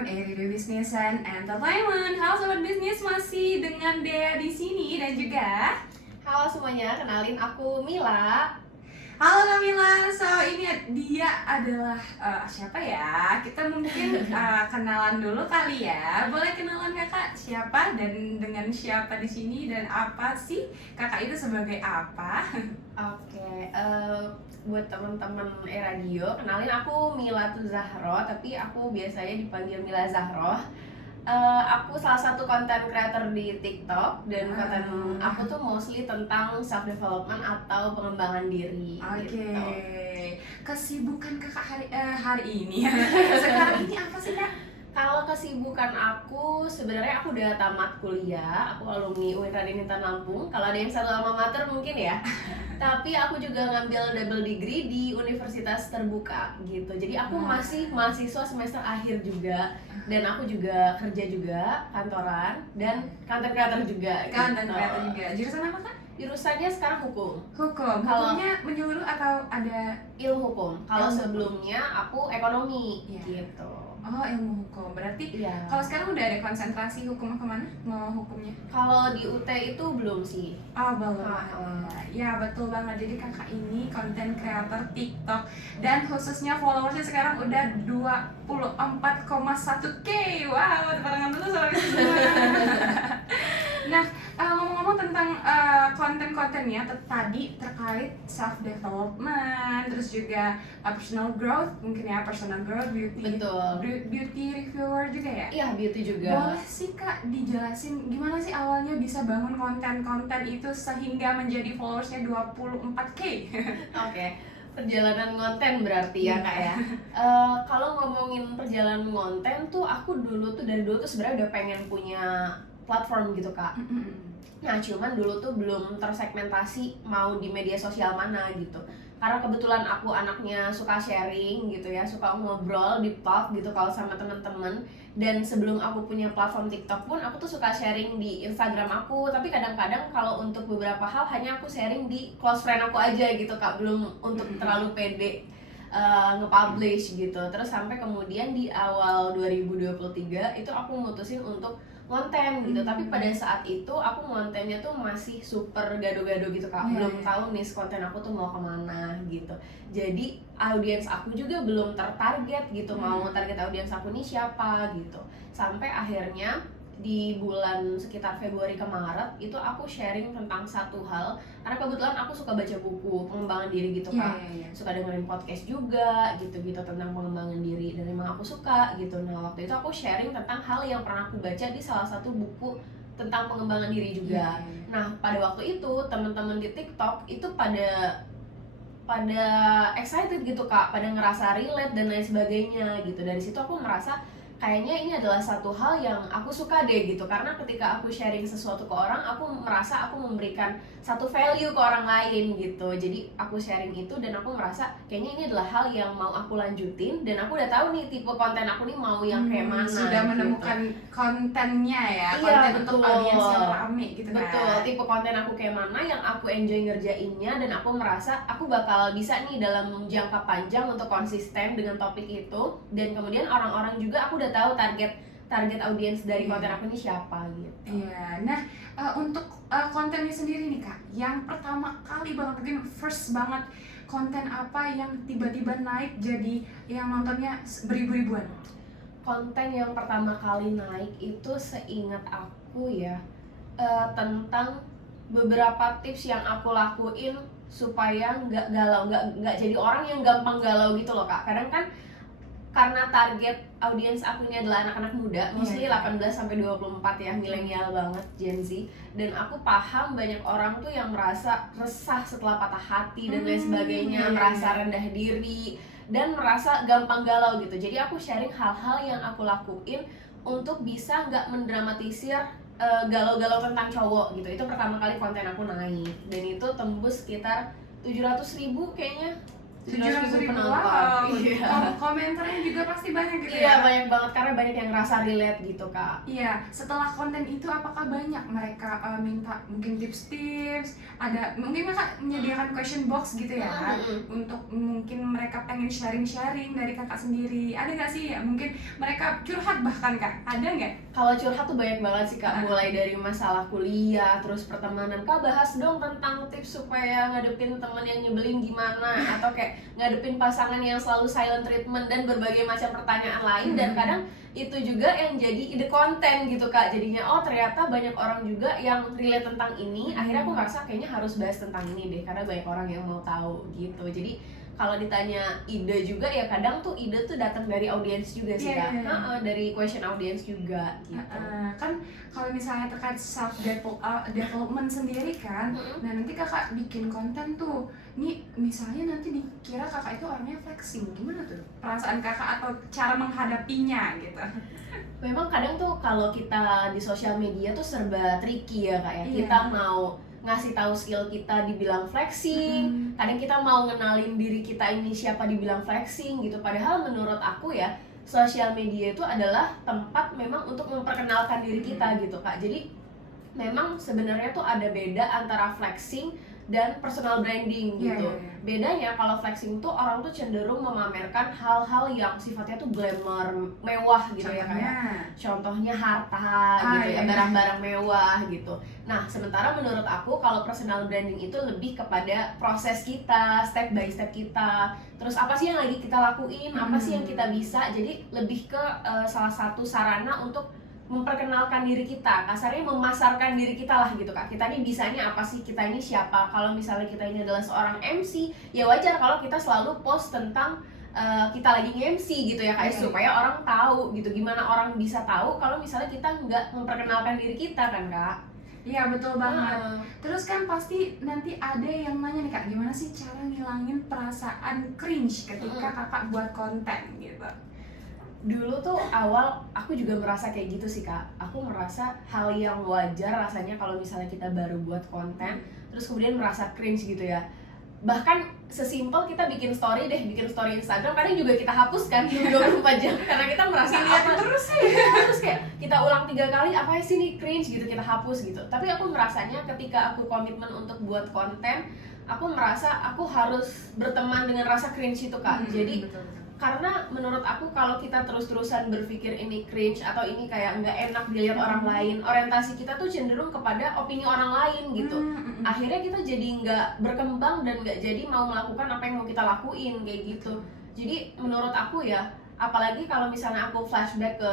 from Area Business and Entertainment. Halo sobat bisnis, masih dengan Dea di sini dan juga Halo semuanya, kenalin aku Mila. halo Kamila. So ini dia adalah siapa ya? Kita mungkin kenalan dulu kali ya. Boleh kenalan kakak siapa dan dengan siapa di sini dan apa sih kakak itu sebagai apa? Oke, buat teman-teman radio, kenalin aku Mila Zahro, tapi aku biasanya dipanggil Mila Zahro. Aku salah satu content creator di TikTok dan konten aku tuh mostly tentang self development atau pengembangan diri. Oke. Gitu. Kesibukan kakak hari ini sekarang ini apa sih kak? Kalau kesibukan aku, sebenarnya aku udah tamat kuliah, aku alumni UIN Raden Intan Lampung. Kalau ada yang satu alma mater mungkin ya. Tapi aku juga ngambil double degree di Universitas Terbuka gitu. Jadi aku masih mahasiswa semester akhir juga, dan aku juga kerja juga kantoran dan content creator juga. Content gitu. creator juga. Jurusan apa kak? Jurusannya sekarang hukum. Hukumnya menyeluruh atau ada Ilmu hukum. Kalau Ilmu. sebelumnya aku ekonomi Iya. gitu. ilmu hukum. Berarti Iya. kalau sekarang udah ada konsentrasi hukum kemana? Mau hukumnya? Kalau di UT itu belum sih. Oh belum. Ah. Ya betul banget. Jadi kakak ini konten creator TikTok dan khususnya followersnya sekarang udah 24,1K. Wow, tepuk tangan dulu sama kita semua. Nah, ngomong-ngomong tentang konten-kontennya tadi terkait self development, terus juga personal growth, mungkin ya personal growth, Betul. beauty reviewer juga ya. Iya, beauty juga. Boleh sih kak dijelasin gimana sih awalnya bisa bangun konten-konten itu sehingga menjadi followersnya 24K? Oke, perjalanan konten berarti ya kak ya. Kalau ngomongin perjalanan konten tuh, aku dari dulu tuh sebenarnya udah pengen punya platform gitu kak. Nah cuman dulu tuh belum tersegmentasi mau di media sosial mana gitu. Karena kebetulan aku anaknya suka sharing gitu ya, suka ngobrol di talk gitu kalau sama temen-temen. Dan sebelum aku punya platform TikTok pun aku tuh suka sharing di Instagram aku. Tapi kadang-kadang kalau untuk beberapa hal hanya aku sharing di close friend aku aja gitu kak, belum untuk terlalu pede nge-publish gitu. Terus sampai kemudian di awal 2023 itu aku mutusin untuk konten gitu. Tapi pada saat itu aku kontennya tuh masih super gado-gado gitu kak, belum tahu nih konten aku tuh mau kemana gitu. Jadi audiens aku juga belum tertarget gitu, mau target audiens aku nih siapa gitu. Sampai akhirnya di bulan sekitar Februari ke Maret itu aku sharing tentang satu hal, karena kebetulan aku suka baca buku pengembangan diri gitu kak. Suka dengerin podcast juga gitu-gitu tentang pengembangan diri, dan memang aku suka gitu. Nah waktu itu aku sharing tentang hal yang pernah aku baca di salah satu buku tentang pengembangan diri juga. Nah pada waktu itu teman-teman di TikTok itu pada excited gitu kak, pada ngerasa relate dan lain sebagainya gitu. Dari situ aku merasa kayaknya ini adalah satu hal yang aku suka deh gitu, karena ketika aku sharing sesuatu ke orang, aku merasa aku memberikan satu value ke orang lain gitu. Jadi aku sharing itu dan aku merasa kayaknya ini adalah hal yang mau aku lanjutin, dan aku udah tahu nih tipe konten aku nih mau yang kayak mana. Sudah menemukan kontennya ya, konten untuk audiens yang rame gitu kan. Betul, tipe konten aku kayak mana yang aku enjoy ngerjainnya, dan aku merasa aku bakal bisa nih dalam jangka panjang untuk konsisten dengan topik itu. Dan kemudian orang-orang juga aku udah tahu target audiens dari konten aku ini siapa gitu. Iya. Nah, untuk kontennya sendiri nih kak, yang pertama kali banget, mungkin first banget, konten apa yang tiba-tiba naik jadi yang nontonnya beribu-ribuan? Konten yang pertama kali naik itu seingat aku ya, tentang beberapa tips yang aku lakuin supaya nggak galau, nggak jadi orang yang gampang galau gitu loh kak. Kadang kan karena target audiens aku ini adalah anak-anak muda, mostly 18-24 ya, milenial banget, Gen Z. Dan aku paham banyak orang tuh yang merasa resah setelah patah hati dan lain sebagainya, merasa rendah diri dan merasa gampang galau gitu. Jadi aku sharing hal-hal yang aku lakuin untuk bisa nggak mendramatisir galau-galau tentang cowok gitu. Itu pertama kali konten aku naik, dan itu tembus sekitar 700.000 kayaknya. 700.000 penonton. Iya. Komentarnya juga pasti banyak gitu Iya, ya. banyak banget karena banyak yang ngerasa relate gitu, Kak. Iya, setelah konten itu apakah banyak mereka minta mungkin tips-tips, ada mungkin kakak menyediakan question box gitu ya, untuk mungkin mereka pengen sharing-sharing dari kakak sendiri, ada nggak sih ya mungkin mereka curhat bahkan kak, ada nggak? Kalau curhat tuh banyak banget sih Kak, mulai dari masalah kuliah, terus pertemanan. Kak, bahas dong tentang tips supaya ngadepin temen yang nyebelin gimana, atau kayak ngadepin pasangan yang selalu silent treatment dan berbagai macam pertanyaan lain. Dan kadang itu juga yang jadi ide konten gitu Kak. Jadinya oh ternyata banyak orang juga yang relate tentang ini. Akhirnya aku ngerasa kayaknya harus bahas tentang ini deh, karena banyak orang yang mau tahu gitu. Jadi kalau ditanya ide juga ya kadang tuh ide tuh datang dari audiens juga sih Kak. Dari question audience juga gitu. Kan kalau misalnya terkait self development sendiri kan, nah nanti kakak bikin konten tuh, nih misalnya nanti dikira kakak itu orangnya flexing, gimana tuh perasaan kakak atau cara menghadapinya gitu? Memang kadang tuh kalau kita di sosial media tuh serba tricky ya Kak ya. Kita mau ngasih tahu skill kita dibilang flexing, kadang kita mau ngenalin diri kita ini siapa dibilang flexing gitu. Padahal menurut aku ya sosial media itu adalah tempat memang untuk memperkenalkan diri kita gitu Kak. Jadi memang sebenarnya tuh ada beda antara flexing dan personal branding gitu. Bedanya kalau flexing tuh orang tuh cenderung memamerkan hal-hal yang sifatnya tuh glamour, mewah gitu ya kayak contohnya harta gitu ya, barang-barang mewah gitu. Nah, sementara menurut aku kalau personal branding itu lebih kepada proses kita, step by step kita. Terus apa sih yang lagi kita lakuin, apa sih yang kita bisa. Jadi lebih ke salah satu sarana untuk memperkenalkan diri kita, kasarnya memasarkan diri kita lah gitu Kak. Kita ini bisanya apa sih, kita ini siapa. Kalau misalnya kita ini adalah seorang MC, ya wajar kalau kita selalu post tentang kita lagi nge-MC gitu ya Kak, supaya orang tahu gitu. Gimana orang bisa tahu kalau misalnya kita nggak memperkenalkan diri kita kan Kak? Iya betul banget. Terus kan pasti nanti ada yang nanya nih Kak, gimana sih cara ngilangin perasaan cringe ketika kakak buat konten gitu? Dulu tuh awal aku juga merasa kayak gitu sih Kak. Aku merasa hal yang wajar rasanya kalau misalnya kita baru buat konten terus kemudian merasa cringe gitu ya. Bahkan sesimpel kita bikin story Instagram, kadang juga kita hapus kan 24 jam karena kita merasa lihat terus sih. Terus kayak kita ulang 3 kali, apa sih nih cringe gitu, kita hapus gitu. Tapi aku merasanya ketika aku komitmen untuk buat konten, aku merasa aku harus berteman dengan rasa cringe itu Kak. Jadi betul. Karena menurut aku kalau kita terus-terusan berpikir ini cringe atau ini kayak nggak enak dilihat orang lain, orientasi kita tuh cenderung kepada opini orang lain gitu. Akhirnya kita jadi nggak berkembang dan nggak jadi mau melakukan apa yang mau kita lakuin kayak gitu. Jadi menurut aku ya, apalagi kalau misalnya aku flashback ke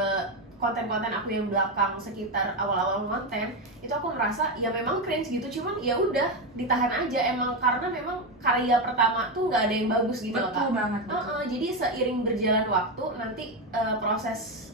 konten-konten aku yang belakang sekitar awal-awal konten, itu aku merasa ya memang cringe gitu, cuman ya udah ditahan aja emang karena memang karya pertama tuh nggak ada yang bagus gitu loh Kak. Betul banget. Jadi seiring berjalan waktu nanti proses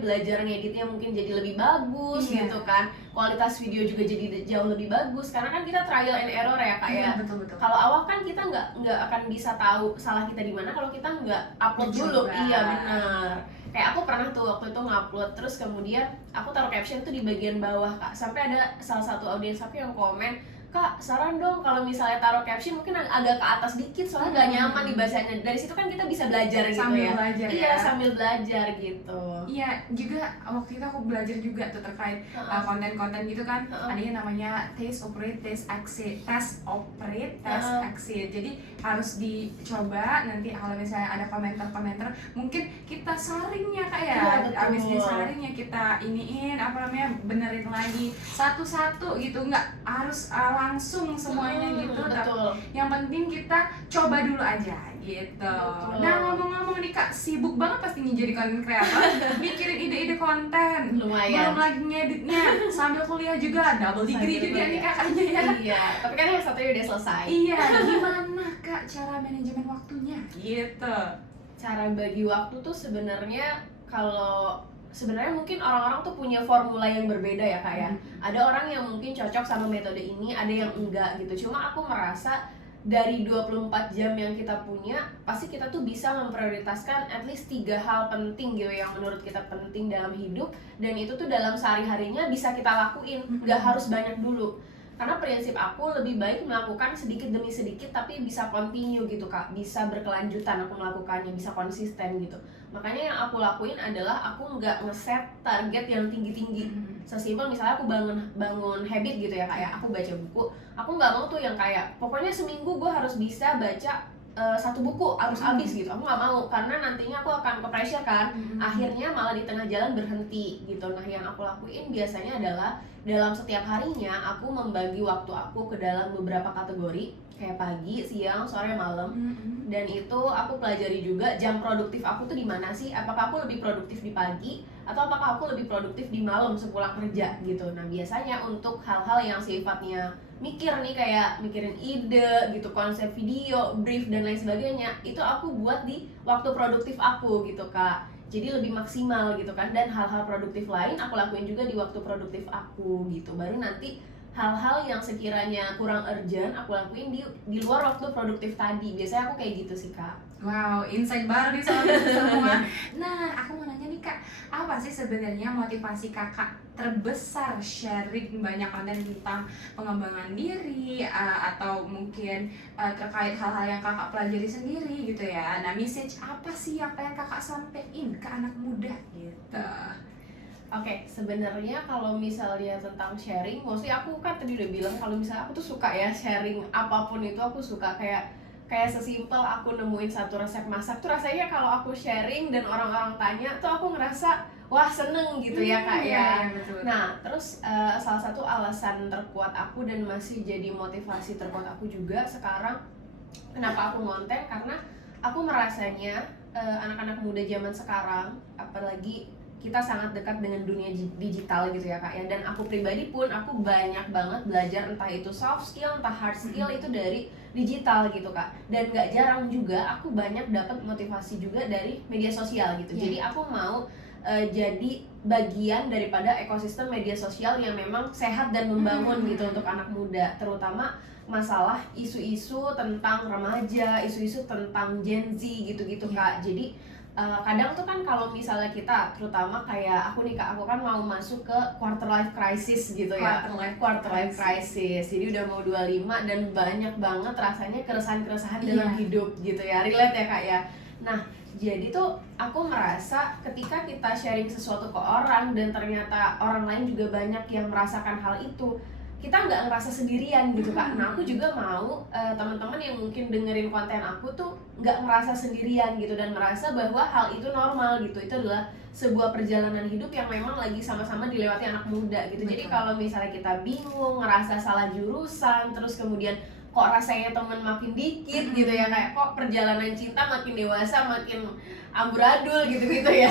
belajar ngeditnya mungkin jadi lebih bagus gitu kan, kualitas video juga jadi jauh lebih bagus karena kan kita trial and error ya Kak ya. Betul. Kalau awal kan kita nggak akan bisa tahu salah kita di mana kalau kita nggak upload dulu. Iya benar. Kayak aku pernah tuh waktu itu ngupload terus kemudian aku taruh caption tuh di bagian bawah Kak, sampai ada salah satu audiens aku yang komen, Kak saran dong kalau misalnya taruh caption mungkin agak ke atas dikit soalnya gak nyaman dibacanya. Dari situ kan kita bisa belajar gitu sambil ya. Belajar, iya sambil belajar gitu. Iya juga waktu itu aku belajar juga tuh terkait konten-konten gitu kan. Ada yang namanya test operate test exit. Jadi harus dicoba, nanti kalau misalnya ada komentar mungkin kita saring ya Kak ya. Abis disaring ya kita benerin lagi satu-satu gitu, nggak harus langsung semuanya gitu. Betul. Yang penting kita coba dulu aja gitu. Nah ngomong-ngomong nih Kak, sibuk banget pasti nih jadi konten kreator, mikirin ide-ide konten, lumayan, belum lagi ngeditnya, sambil kuliah juga, double degree juga nih kakaknya ya. Iya, tapi kan yang satunya udah selesai. Iya, gimana Kak cara manajemen waktunya gitu? Cara bagi waktu tuh sebenarnya sebenarnya mungkin orang-orang tuh punya formula yang berbeda ya Kak ya. Ada orang yang mungkin cocok sama metode ini, ada yang enggak gitu. Cuma aku merasa dari 24 jam yang kita punya, pasti kita tuh bisa memprioritaskan at least 3 hal penting gitu yang menurut kita penting dalam hidup, dan itu tuh dalam sehari-harinya bisa kita lakuin, nggak harus banyak dulu. Karena prinsip aku lebih baik melakukan sedikit demi sedikit tapi bisa continue gitu Kak, bisa berkelanjutan aku melakukannya, bisa konsisten gitu. Makanya yang aku lakuin adalah aku nggak ngeset target yang tinggi-tinggi. Sesimpel misalnya aku bangun habit gitu ya Kak ya, aku baca buku, aku nggak mau tuh yang kayak pokoknya seminggu gue harus bisa baca satu buku harus habis gitu, aku nggak mau, karena nantinya aku akan ke pressure kan, akhirnya malah di tengah jalan berhenti gitu. Nah yang aku lakuin biasanya adalah dalam setiap harinya aku membagi waktu aku ke dalam beberapa kategori, kayak pagi, siang, sore, malam. Dan itu aku pelajari juga jam produktif aku tuh di mana sih, apakah aku lebih produktif di pagi atau apakah aku lebih produktif di malam sepulang kerja gitu. Nah biasanya untuk hal-hal yang sifatnya mikir nih, kayak mikirin ide gitu, konsep video, brief dan lain sebagainya, itu aku buat di waktu produktif aku gitu Kak. Jadi lebih maksimal gitu kan, dan hal-hal produktif lain aku lakuin juga di waktu produktif aku gitu. Baru nanti hal-hal yang sekiranya kurang urgent aku lakuin di luar waktu produktif tadi. Biasanya aku kayak gitu sih Kak. Wow, insight baru nih sama kita semua. Nah, aku mau nanya nih Kak, apa sih sebenarnya motivasi Kakak terbesar sharing banyak konten tentang pengembangan diri, atau mungkin terkait hal-hal yang Kakak pelajari sendiri gitu ya. Nah, message apa sih yang pengen Kakak sampein ke anak muda gitu? Oke, sebenarnya kalau misalnya tentang sharing, mostly aku kan tadi udah bilang kalau misalnya aku tuh suka ya sharing apapun itu, aku suka kayak sesimpel aku nemuin satu resep masak tuh rasanya kalau aku sharing dan orang-orang tanya tuh aku ngerasa wah seneng gitu ya Kak ya. Betul. Nah terus salah satu alasan terkuat aku dan masih jadi motivasi terkuat aku juga sekarang kenapa aku ngonten, karena aku merasanya anak-anak muda zaman sekarang, apalagi kita sangat dekat dengan dunia digital gitu ya Kak ya. Dan aku pribadi pun aku banyak banget belajar entah itu soft skill, entah hard skill itu dari digital gitu Kak. Dan gak jarang juga aku banyak dapat motivasi juga dari media sosial gitu. Jadi aku mau jadi bagian daripada ekosistem media sosial yang memang sehat dan membangun gitu untuk anak muda, terutama masalah isu-isu tentang remaja, isu-isu tentang Gen Z gitu-gitu Kak. Jadi kadang tuh kan kalau misalnya kita, terutama kayak aku nih Kak, aku kan mau masuk ke quarter life crisis gitu ya. Quarter life crisis. Jadi udah mau 25 dan banyak banget rasanya keresahan-keresahan dalam hidup gitu ya. Relate ya Kak ya. Nah, jadi tuh aku merasa ketika kita sharing sesuatu ke orang dan ternyata orang lain juga banyak yang merasakan hal itu, kita nggak ngerasa sendirian gitu Kak. Nah aku juga mau teman-teman yang mungkin dengerin konten aku tuh nggak ngerasa sendirian gitu, dan merasa bahwa hal itu normal gitu. Itu adalah sebuah perjalanan hidup yang memang lagi sama-sama dilewati anak muda gitu. Jadi kalau misalnya kita bingung, ngerasa salah jurusan, terus kemudian kok rasanya temen makin dikit gitu ya, kayak kok perjalanan cinta makin dewasa makin amburadul gitu-gitu ya.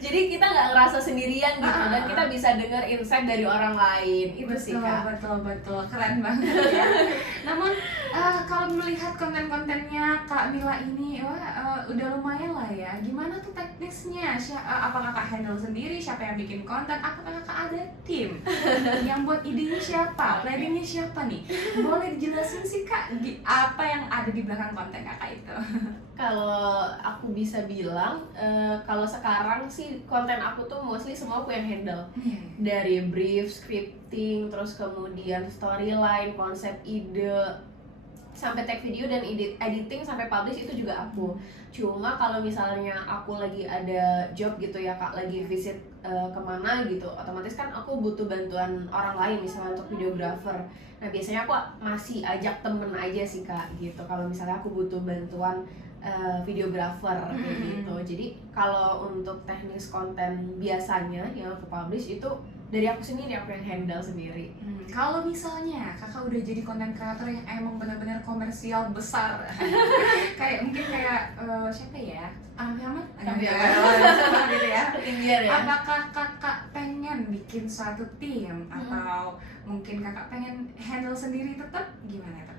Jadi kita nggak ngerasa sendirian gitu, dan kita bisa dengar insight dari orang lain. Itu sih Kak. Betul, keren banget ya. Namun kalau melihat konten-kontennya Kak Mila ini, udah lumayan lah ya. Gimana tuh teknisnya? Apakah Kak handle sendiri? Siapa yang bikin konten? Apakah Kak ada tim? Yang buat idenya siapa? Planningnya siapa nih? Boleh dijelasin sih Kak, apa yang ada di belakang konten Kakak itu? Kalau aku bisa bilang, kalau sekarang sih konten aku tuh mostly semua aku yang handle. Dari brief, scripting, terus kemudian storyline, konsep ide, sampai tag video dan editing sampai publish itu juga aku. Cuma kalau misalnya aku lagi ada job gitu ya Kak, lagi visit kemana gitu, otomatis kan aku butuh bantuan orang lain, misalnya untuk videographer. Nah biasanya aku masih ajak temen aja sih Kak gitu, kalau misalnya aku butuh bantuan videographer kayak gitu. Jadi kalau untuk teknis konten biasanya yang aku publish itu dari aku sendiri, aku yang handle sendiri. Kalau misalnya Kakak udah jadi konten kreator yang emang benar-benar komersial besar, mungkin kayak siapa ya? Raffi Ahmad? Gitu ya. Ketinggian ya. Apakah Kakak pengen bikin suatu tim atau mungkin Kakak pengen handle sendiri tetap, gimana tuh?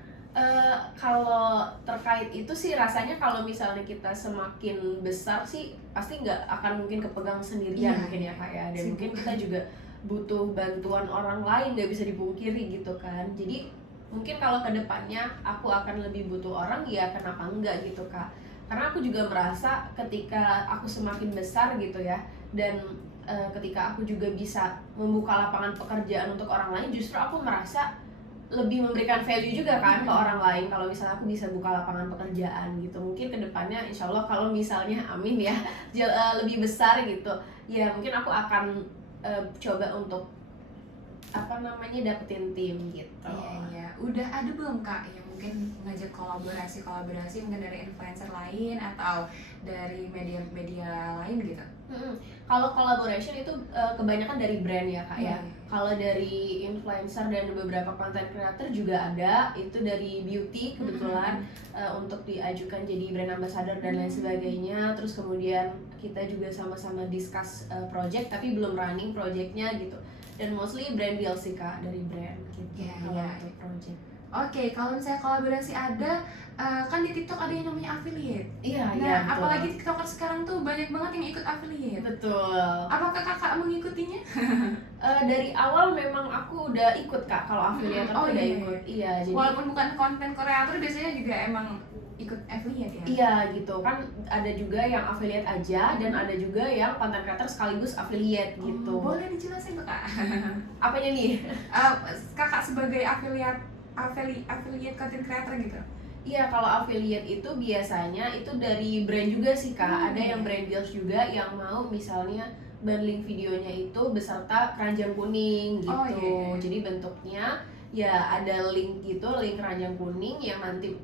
Kalau terkait itu sih rasanya kalau misalnya kita semakin besar sih pasti nggak akan mungkin kepegang sendirian mungkin ya Kak ya, dan mungkin kita juga butuh bantuan orang lain, nggak bisa dipungkiri gitu kan. Jadi mungkin kalau kedepannya aku akan lebih butuh orang, ya kenapa enggak gitu Kak. Karena aku juga merasa ketika aku semakin besar gitu ya, dan ketika aku juga bisa membuka lapangan pekerjaan untuk orang lain, justru aku merasa lebih memberikan value juga kan ke orang lain kalau misalnya aku bisa buka lapangan pekerjaan gitu. Mungkin kedepannya insya Allah kalau misalnya amin ya lebih besar gitu ya, mungkin aku akan coba untuk apa namanya dapetin tim gitu. Iya. Udah ada belum Kak yang mungkin ngajak kolaborasi mungkin dari influencer lain atau dari media-media lain gitu? Kalau collaboration itu kebanyakan dari brand ya Kak ya. Iya. Kalau dari influencer dan beberapa content creator juga ada, itu dari beauty kebetulan untuk diajukan jadi brand ambassador dan lain sebagainya. Terus kemudian kita juga sama-sama discuss project tapi belum running projectnya gitu. Dan mostly brand deal sih Kak, dari brand gitu. Iya, Kalau iya. untuk project. Oke, kalau misalnya kolaborasi ada, kan di TikTok ada yang namanya affiliate. Iya, Nah, iya betul. apalagi TikToker sekarang tuh banyak banget yang ikut affiliate. Betul. Apakah kakak mengikutinya? Dari awal memang aku udah ikut Kak, kalau affiliate aku udah iya. ikut. Iya, jadi Walaupun bukan konten kreator, biasanya juga emang ikut affiliate ya? iya gitu kan, ada juga yang affiliate aja dan ada juga yang content creator sekaligus affiliate gitu. Boleh dijelasin Kak? Apanya nih? Kakak sebagai affiliate content creator gitu? Iya, kalau affiliate itu biasanya itu dari brand juga sih Kak. Ada yang brand deals juga yang mau misalnya bundling videonya itu beserta keranjang kuning gitu. iya. Jadi bentuknya ya ada link gitu, link keranjang kuning yang nanti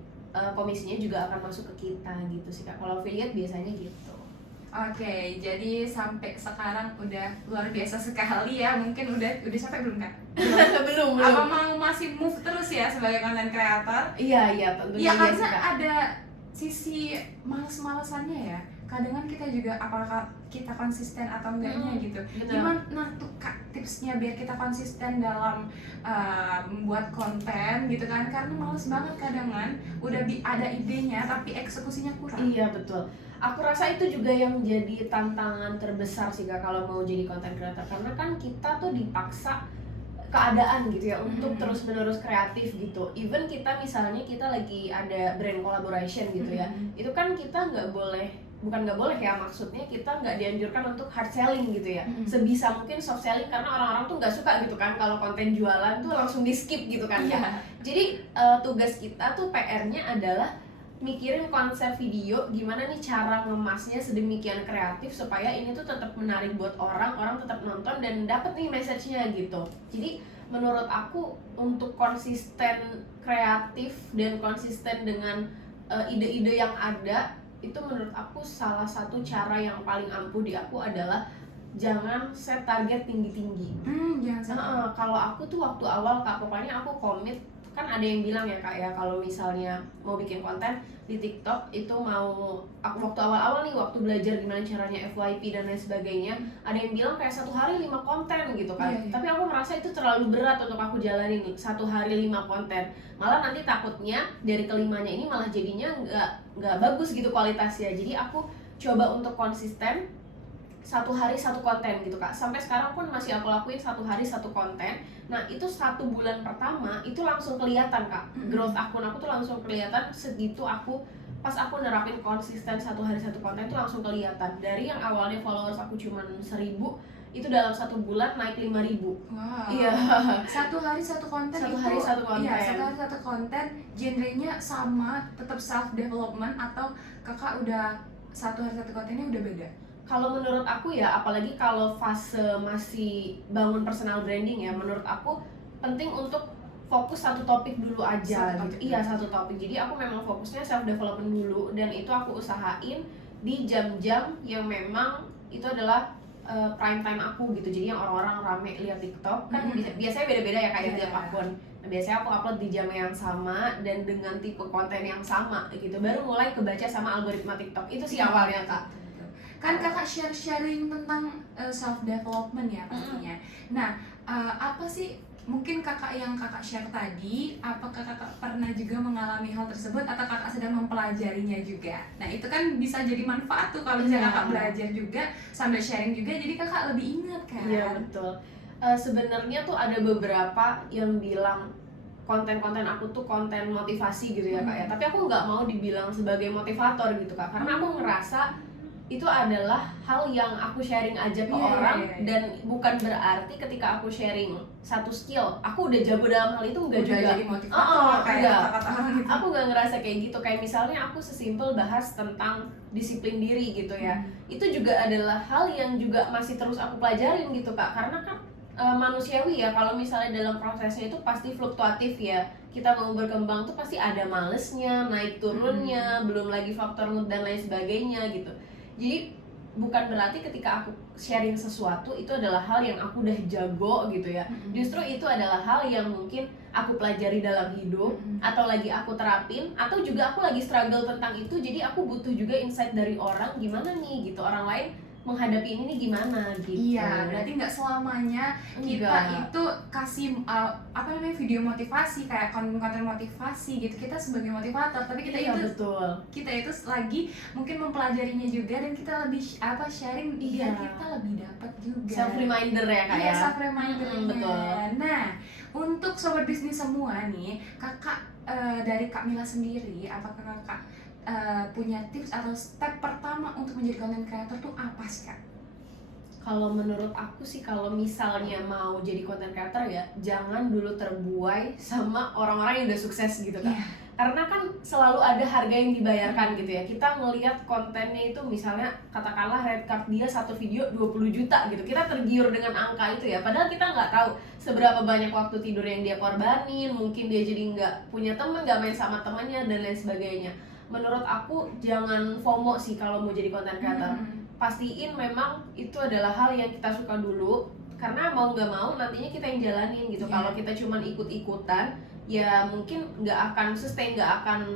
komisinya juga akan masuk ke kita gitu sih Kak. Kalau affiliate biasanya gitu. Oke, jadi sampai sekarang udah luar biasa sekali ya. Mungkin udah sampai belum Kak? belum. Apa mau masih move terus ya sebagai content creator? Iya tentunya. Iya, Iya sih, karena Kak. ada sisi males-malesannya ya. Kadang kan kita juga apakah kita konsisten atau enggaknya gitu. Betul. Gimana tuh Kak tipsnya biar kita konsisten dalam membuat konten gitu kan? Karena males banget kadang kan udah ada idenya tapi eksekusinya kurang. Iya betul. Aku rasa itu juga yang jadi tantangan terbesar sih Kak kalau mau jadi content creator, karena kan kita tuh dipaksa keadaan gitu ya untuk terus-menerus kreatif gitu. Even kita misalnya kita lagi ada brand collaboration gitu ya, itu kan kita bukan nggak boleh ya, maksudnya kita nggak dianjurkan untuk hard selling gitu ya. Sebisa mungkin soft selling, karena orang-orang tuh nggak suka gitu kan kalau konten jualan tuh langsung di skip gitu kan ya. Jadi tugas kita tuh PR-nya adalah mikirin konsep video, gimana nih cara ngemasnya sedemikian kreatif supaya ini tuh tetap menarik buat orang tetap nonton dan dapet nih message-nya gitu. Jadi menurut aku untuk konsisten kreatif dan konsisten dengan ide-ide yang ada, itu menurut aku salah satu cara yang paling ampuh di aku adalah jangan set target tinggi-tinggi. Kalau aku tuh waktu awal Kak, pokoknya aku komit. Kan ada yang bilang ya Kak ya, kalau misalnya mau bikin konten di TikTok itu aku waktu awal-awal nih, waktu belajar gimana caranya FYP dan lain sebagainya, ada yang bilang kayak 1 hari 5 konten gitu kan. Tapi aku merasa itu terlalu berat untuk aku jalanin nih, 1 hari 5 konten. Malah nanti takutnya dari kelimanya ini malah jadinya nggak bagus gitu kualitasnya. Jadi aku coba untuk konsisten 1 hari 1 konten gitu Kak. Sampai sekarang pun masih aku lakuin 1 hari 1 konten. Nah itu 1 bulan pertama itu langsung kelihatan Kak, growth akun aku tuh langsung kelihatan segitu. Pas aku nerapin konsisten 1 hari 1 konten itu langsung kelihatan. Dari yang awalnya followers aku cuma 1.000, itu dalam 1 bulan naik 5.000. Wow. Iya. 1 hari 1 konten. 1 hari 1 konten. Iya, 1 hari 1 konten. Genrenya sama, tetap self development atau kakak udah 1 hari 1 kontennya udah beda? Kalau menurut aku ya, apalagi kalau fase masih bangun personal branding ya, menurut aku penting untuk fokus 1 topik dulu aja gitu. Iya, 1 topik. Jadi aku memang fokusnya self development dulu, dan itu aku usahain di jam-jam yang memang itu adalah prime time aku gitu. Jadi yang orang-orang rame lihat TikTok kan biasanya beda-beda ya kayak tiap akun. Nah, biasanya aku upload di jam yang sama dan dengan tipe konten yang sama gitu. Baru mulai kebaca sama algoritma TikTok. Itu sih awalnya Kak. Kan kakak sharing tentang self development ya pastinya. Nah, apa sih mungkin kakak yang kakak share tadi, apakah kakak pernah juga mengalami hal tersebut atau kakak sedang mempelajarinya juga? Nah itu kan bisa jadi manfaat tuh kalau misalnya kakak belajar juga sambil sharing juga, jadi kakak lebih ingat kan? Iya betul. Sebenarnya tuh ada beberapa yang bilang konten-konten aku tuh konten motivasi gitu ya Kak ya. Tapi aku nggak mau dibilang sebagai motivator gitu Kak, karena aku ngerasa itu adalah hal yang aku sharing aja ke orang. Dan bukan berarti ketika aku sharing satu skill aku udah jago dalam hal itu, enggak juga. Jadi motivator kayak kata-kata gitu. Aku nggak ngerasa kayak gitu. Kayak misalnya aku sesimpel bahas tentang disiplin diri gitu ya, itu juga adalah hal yang juga masih terus aku pelajarin gitu Kak, karena kan manusiawi ya, kalau misalnya dalam prosesnya itu pasti fluktuatif ya, kita mau berkembang tuh pasti ada malesnya, naik turunnya, belum lagi faktor mood dan lain sebagainya gitu. Jadi bukan berarti ketika aku sharing sesuatu itu adalah hal yang aku udah jago gitu ya. Justru itu adalah hal yang mungkin aku pelajari dalam hidup, atau lagi aku terapin, atau juga aku lagi struggle tentang itu, jadi aku butuh juga insight dari orang gimana nih gitu, orang lain menghadapi ini gimana gitu. Iya, berarti nggak selamanya kita itu kasih video motivasi kayak konten motivasi gitu, kita sebagai motivator, tapi kita kita itu lagi mungkin mempelajarinya juga, dan kita lebih sharing biar kita lebih dapat juga. Self reminder ya Kak ya. Self reminder. Betul. Nah, untuk sobat bisnis semua nih, kakak dari Kak Mila sendiri, apakah kakak punya tips atau step pertama untuk menjadi content creator tuh apa sih Kak? Kalau menurut aku sih, kalau misalnya mau jadi content creator ya jangan dulu terbuai sama orang-orang yang udah sukses gitu Kak. Karena kan selalu ada harga yang dibayarkan gitu ya. Kita ngelihat kontennya itu misalnya katakanlah red card dia satu video 20 juta gitu, kita tergiur dengan angka itu ya, padahal kita nggak tahu seberapa banyak waktu tidur yang dia korbanin, mungkin dia jadi nggak punya teman, nggak main sama temannya dan lain sebagainya. Menurut aku jangan FOMO sih kalau mau jadi content creator. Pastiin memang itu adalah hal yang kita suka dulu, karena mau nggak mau nantinya kita yang jalanin gitu. Kalau kita cuma ikut-ikutan ya mungkin nggak akan sustain, nggak akan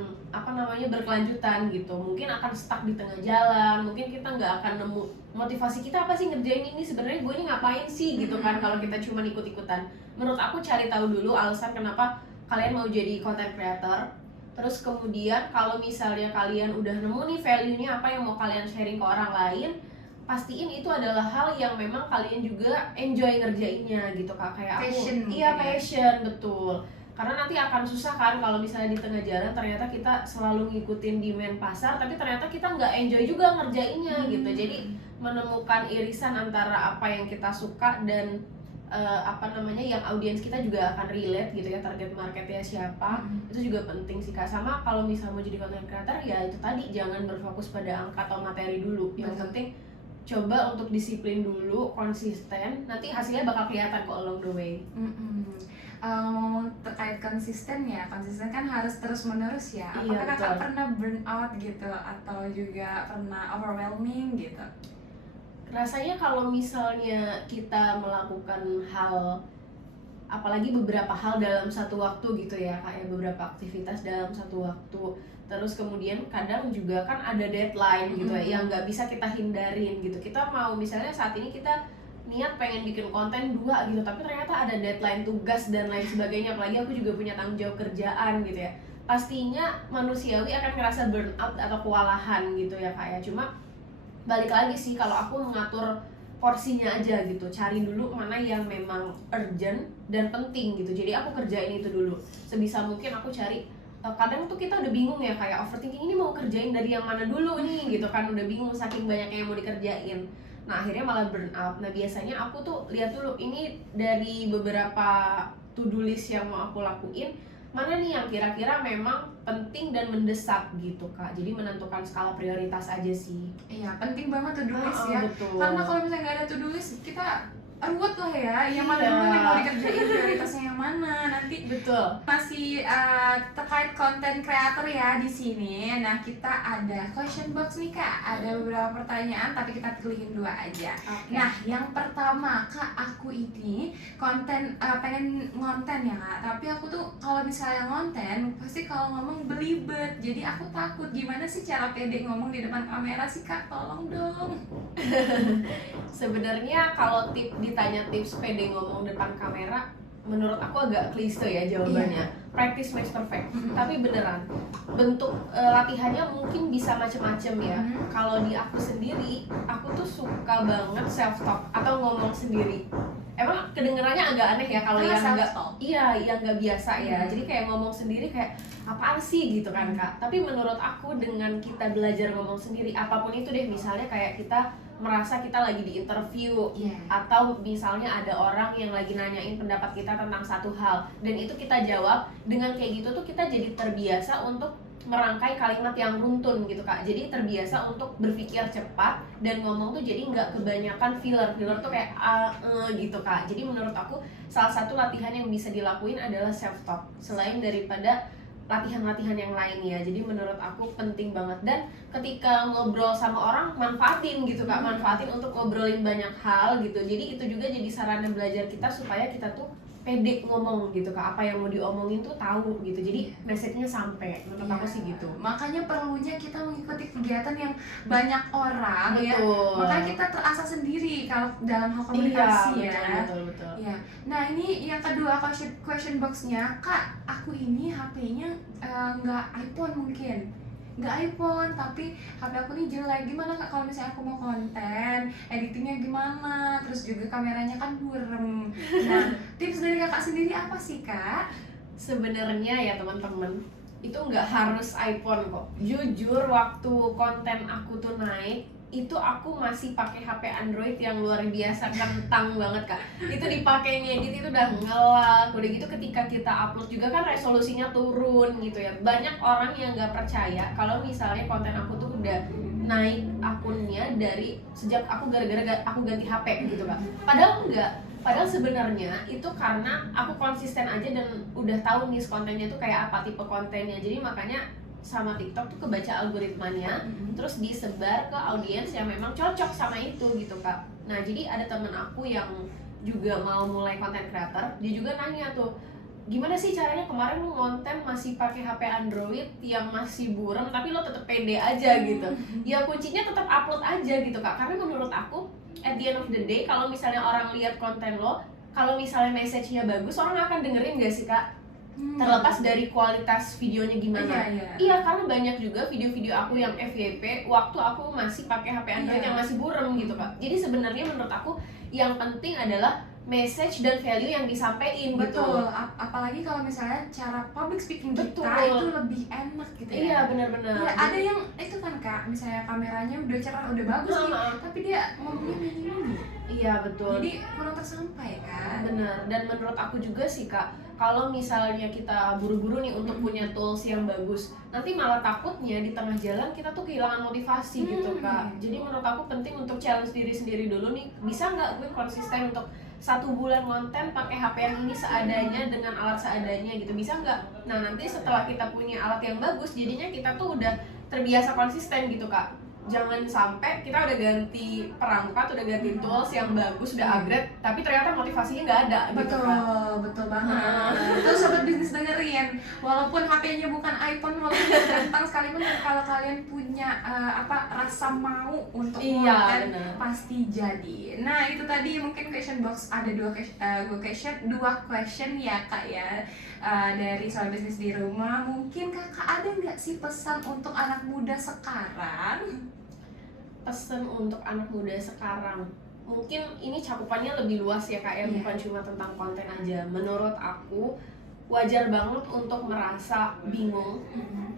berkelanjutan gitu. Mungkin akan stuck di tengah jalan, mungkin kita nggak akan nemu motivasi kita apa sih ngerjain ini, sebenarnya gue ini ngapain sih gitu kan kalau kita cuma ikut-ikutan. Menurut aku cari tahu dulu alasan kenapa kalian mau jadi content creator. Terus kemudian kalau misalnya kalian udah nemu nih value-nya apa yang mau kalian sharing ke orang lain, pastiin itu adalah hal yang memang kalian juga enjoy ngerjainnya gitu Kak. Kayak passion. Passion, betul. Karena nanti akan susah kan kalau misalnya di tengah jalan ternyata kita selalu ngikutin demand pasar, tapi ternyata kita nggak enjoy juga ngerjainnya gitu. Jadi menemukan irisan antara apa yang kita suka dan yang audiens kita juga akan relate gitu ya, target marketnya siapa, itu juga penting sih Kak. Sama kalau misalnya mau jadi content creator ya itu tadi, jangan berfokus pada angka atau materi dulu. Yang penting coba untuk disiplin dulu, konsisten, nanti hasilnya bakal kelihatan kok along the way. Ngomong terkait konsisten kan harus terus menerus ya. Apakah kakak pernah burn out gitu atau juga pernah overwhelming gitu? Rasanya kalau misalnya kita melakukan hal, apalagi beberapa hal dalam satu waktu gitu ya, kayak beberapa aktivitas dalam satu waktu, terus kemudian kadang juga kan ada deadline gitu ya, yang nggak bisa kita hindarin gitu. Kita mau misalnya saat ini kita niat pengen bikin konten 2 gitu, tapi ternyata ada deadline tugas dan lain sebagainya, apalagi aku juga punya tanggung jawab kerjaan gitu ya. Pastinya manusiawi akan ngerasa burn out atau kewalahan gitu ya Kak ya. Cuma balik lagi sih, kalau aku mengatur porsinya aja gitu, cari dulu mana yang memang urgent dan penting gitu, jadi aku kerjain itu dulu sebisa mungkin. Aku cari, kadang tuh kita udah bingung ya, kayak overthinking, ini mau kerjain dari yang mana dulu nih gitu kan, udah bingung saking banyaknya yang mau dikerjain. Nah akhirnya malah burn out. Nah biasanya aku tuh lihat dulu ini dari beberapa to-do list yang mau aku lakuin, mana nih yang kira-kira memang penting dan mendesak gitu Kak. Jadi menentukan skala prioritas aja sih. Iya, penting banget to-do list ya. Betul. Karena kalau misalnya nggak ada to-do list, kita ruwet lah ya. Yang mana dulu yang mau dikerjain, prioritasnya yang mana nanti. Betul. Masih terkait konten kreator ya di sini. Nah kita ada question box nih Kak. Ada beberapa pertanyaan, tapi kita pilihin 2 aja. Nah yang pertama Kak, aku ini pengen ngonten ya Kak. Tapi aku tuh kalau misalnya ngonten pasti kalau ngomong belibet. Jadi aku takut. Gimana sih cara pede ngomong di depan kamera sih Kak? Tolong dong. Sebenarnya kalau ditanya tips pede ngomong depan kamera, menurut aku agak klise ya jawabannya. Practice makes perfect. Tapi beneran, bentuk latihannya mungkin bisa macem-macem ya. Kalau di aku sendiri, aku tuh suka banget self talk atau ngomong sendiri. emang kedengerannya agak aneh ya kalau yang nggak, self-talk. yang nggak biasa ya. Jadi kayak ngomong sendiri kayak apaan sih gitu kan Kak. Tapi menurut aku dengan kita belajar ngomong sendiri, apapun itu deh, misalnya kayak kita merasa kita lagi di interview, atau misalnya ada orang yang lagi nanyain pendapat kita tentang satu hal dan itu kita jawab dengan kayak gitu tuh, kita jadi terbiasa untuk merangkai kalimat yang runtun gitu Kak. Jadi terbiasa untuk berpikir cepat dan ngomong tuh jadi nggak kebanyakan filler tuh kayak gitu Kak. Jadi menurut aku salah satu latihan yang bisa dilakuin adalah self talk selain daripada latihan-latihan yang lain ya. Jadi menurut aku penting banget, dan ketika ngobrol sama orang manfaatin gitu Kak, manfaatin untuk ngobrolin banyak hal gitu. Jadi itu juga jadi sarana belajar kita supaya kita tuh pede ngomong gitu Kak, apa yang mau diomongin tuh tahu gitu. Jadi message-nya sampai, menurut aku sih gitu. Makanya perlunya kita mengikuti kegiatan yang banyak orang. Betul. Ya. Makanya kita terasa sendiri kalau dalam hal komunikasi betul. Ya. Nah ini yang kedua, question box-nya, Kak, aku ini HP-nya nggak iPhone mungkin. Nggak iPhone, tapi HP aku nih jelek. Gimana Kak kalau misalnya aku mau konten, editingnya gimana, terus juga kameranya kan burem. Nah, tips dari Kakak sendiri apa sih Kak? Sebenarnya ya teman-teman, itu nggak harus iPhone kok. Jujur waktu konten aku tuh naik, itu aku masih pakai HP Android yang luar biasa kentang banget Kak. Itu dipakai ngedit itu udah ngelak. Udah gitu ketika kita upload juga kan resolusinya turun gitu ya. Banyak orang yang nggak percaya kalau misalnya konten aku tuh udah naik akunnya dari sejak aku gara-gara aku ganti HP gitu Kak. Padahal enggak. Padahal sebenarnya itu karena aku konsisten aja dan udah tahu nih kontennya tuh kayak apa tipe kontennya. Jadi makanya sama TikTok tuh kebaca algoritmanya, terus disebar ke audiens yang memang cocok sama itu gitu Kak. Nah jadi ada temen aku yang juga mau mulai content creator, dia juga nanya tuh, gimana sih caranya kemarin lu konten masih pakai HP Android yang masih buram tapi lo tetep pede aja gitu. Ya kuncinya tetap upload aja gitu Kak, karena menurut aku at the end of the day kalau misalnya orang lihat konten lo, kalau misalnya message-nya bagus, orang akan dengerin gak sih Kak? Terlepas dari kualitas videonya gimana. Iya, karena banyak juga video-video aku yang FYP waktu aku masih pakai HP Android yang masih burem gitu Kak. Jadi sebenarnya menurut aku yang penting adalah message dan value yang disampaikan gitu. Betul, apalagi kalau misalnya cara public speaking kita itu lebih enak gitu ya. Iya, benar-benar. Ya, ada yang itu kan Kak, misalnya kameranya udah cerah, udah bagus nih, tapi dia ngomongnya begini. Iya, betul. Jadi kurang tersampai kan. Benar, dan menurut aku juga sih Kak, kalau misalnya kita buru-buru nih untuk punya tools yang bagus, nanti malah takutnya di tengah jalan kita tuh kehilangan motivasi gitu Kak. Jadi menurut aku penting untuk challenge diri sendiri dulu nih, bisa nggak gue konsisten untuk 1 bulan konten pakai HP yang ini seadanya dengan alat seadanya gitu, bisa nggak? Nah nanti setelah kita punya alat yang bagus, jadinya kita tuh udah terbiasa konsisten gitu Kak. Jangan sampai kita udah ganti perangkat, udah ganti tools yang bagus, udah upgrade, tapi ternyata motivasinya nggak ada gitu Kak. Betul banget. Terus sobat bisnis dengerin, walaupun HP-nya bukan iPhone, walaupun gampang sekalipun, kalau kalian punya rasa mau untuk konten, pasti jadi. Nah itu tadi mungkin question box ada dua question ya Kak ya, dari soal bisnis di rumah. Mungkin Kakak ada nggak sih pesan untuk anak muda sekarang? Pesan untuk anak muda sekarang, mungkin ini cakupannya lebih luas ya Kak ya, bukan cuma tentang konten aja. Menurut aku wajar banget untuk merasa bingung,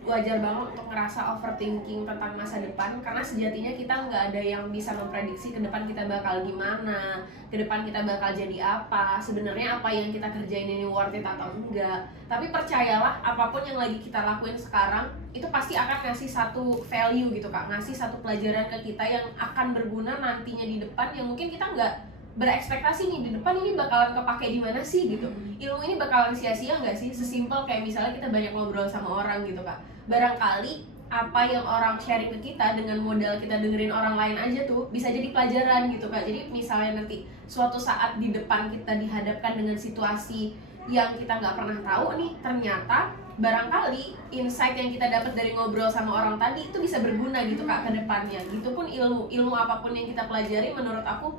wajar banget untuk ngerasa overthinking tentang masa depan, karena sejatinya kita nggak ada yang bisa memprediksi ke depan kita bakal gimana, ke depan kita bakal jadi apa, sebenarnya apa yang kita kerjain ini worth it atau enggak. Tapi percayalah, apapun yang lagi kita lakuin sekarang itu pasti akan ngasih satu value gitu Kak, ngasih satu pelajaran ke kita yang akan berguna nantinya di depan, yang mungkin kita nggak berekspektasi nih di depan ini bakalan kepake di mana sih gitu. Ilmu ini bakalan sia-sia nggak sih? Sesimpel kayak misalnya kita banyak ngobrol sama orang gitu Kak. Barangkali apa yang orang sharing ke kita dengan modal kita dengerin orang lain aja tuh bisa jadi pelajaran gitu Kak. Jadi misalnya nanti suatu saat di depan kita dihadapkan dengan situasi yang kita nggak pernah tahu nih, ternyata barangkali insight yang kita dapat dari ngobrol sama orang tadi itu bisa berguna gitu Kak ke depannya. Gitupun ilmu apapun yang kita pelajari, menurut aku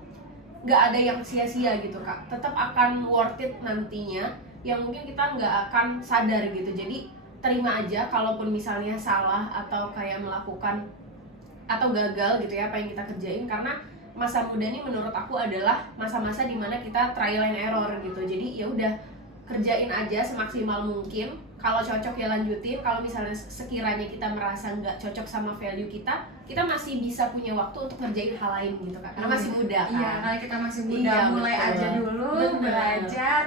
nggak ada yang sia-sia gitu Kak, tetap akan worth it nantinya, yang mungkin kita nggak akan sadar gitu. Jadi terima aja kalaupun misalnya salah atau kayak melakukan atau gagal gitu ya apa yang kita kerjain, karena masa muda nih menurut aku adalah masa-masa dimana kita trial and error gitu. Jadi ya udah kerjain aja semaksimal mungkin. Kalau cocok ya lanjutin. Kalau misalnya sekiranya kita merasa nggak cocok sama value kita masih bisa punya waktu untuk ngerjain hal lain gitu kan. Karena masih muda kan. Iya, karena kita masih muda, Iya, mulai betul. aja dulu Betul. belajar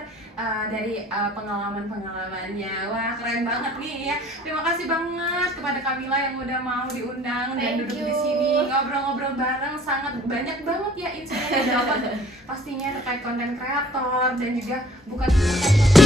dari pengalaman-pengalamannya. Wah, keren banget nih ya. Terima kasih banget kepada Kamila yang udah mau diundang dan Thank duduk you. di sini ngobrol-ngobrol bareng. Sangat banyak banget ya insight yang dapat pastinya terkait konten kreator dan juga bukan konten